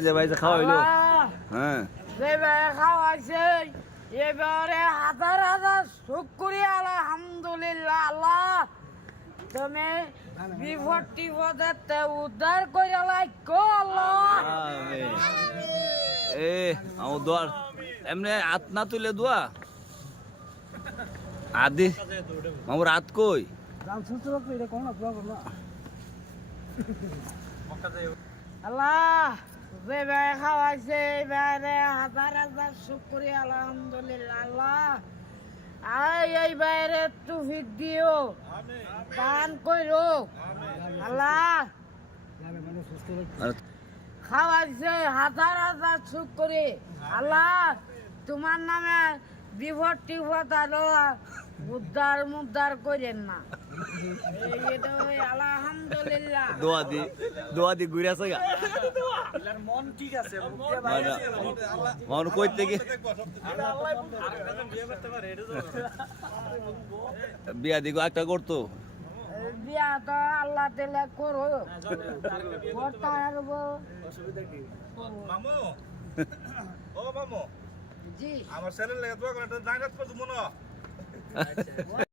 যে ভাই যে খাওয়া হইল? হ্যাঁ। যেভাবে খাওয়াইছে এবারে হাজার হাজার শুক্রিয়া আলহামদুলিল্লাহ আল্লাহ! তুমি বিপদ টিপদে উদ্ধার করে লাইকো আল্লাহ! আমিন। এ আমার দোয়ার এমনি হাত না তুলে দোয়া? আদি মামুর হাত কই? আল্লাহ! এবারে হাজার হাজার আল্লাহ। আই এই দিও। আল্লাহ। হাজার হাজার সুখ করে আল্লাহ। তোমার নামে বিপদ টিপদ আলো উদ্ধার মুদ্ধার করেন না। এই আলহামদুলিল্লাহ দোয়া দি দোয়া দি ঘুরে আছে গা। মন ঠিক আছে মামুর কই থেকে? বিয়া দিগো একটা করতো। বিয়া তো আল্লাহ তেলে করো করতে পারব। মামু? ও মামু। জি। আমার ছেলের লেগে দোয়া করে মনে